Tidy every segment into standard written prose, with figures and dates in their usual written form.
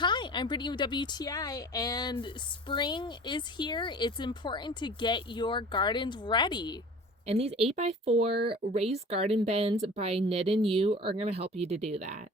Hi, I'm Brittany with WTI, and spring is here. It's important to get your gardens ready. And these 8x4 raised garden beds by Nedenyou are going to help you to do that.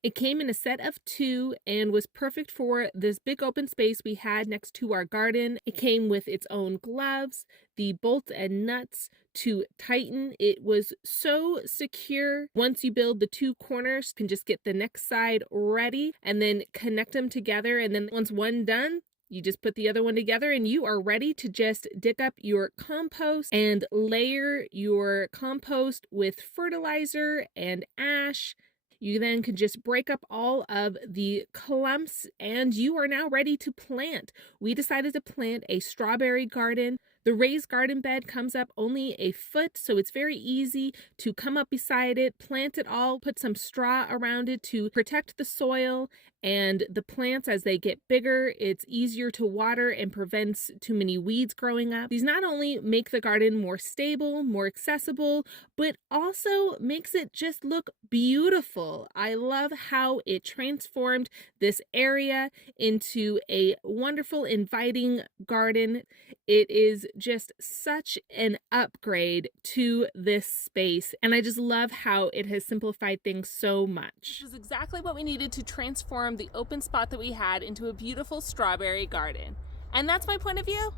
It came in a set of 2 and was perfect for this big open space we had next to our garden. It came with its own gloves, the bolts and nuts to tighten. It was so secure. Once you build the 2 corners, you can just get the next side ready and then connect them together. And then once one done, you just put the other one together and you are ready to just dig up your compost and layer your compost with fertilizer and ash. You then can just break up all of the clumps and you are now ready to plant. We decided to plant a strawberry garden. The raised garden bed comes up only a foot, so it's very easy to come up beside it, plant it all, put some straw around it to protect the soil and the plants as they get bigger. It's easier to water and prevents too many weeds growing up. These not only make the garden more stable, more accessible, but also makes it just look beautiful. I love how it transformed this area into a wonderful, inviting garden. It is just such an upgrade to this space, and I just love how it has simplified things so much. This is exactly what we needed to transform the open spot that we had into a beautiful strawberry garden. And that's my point of view.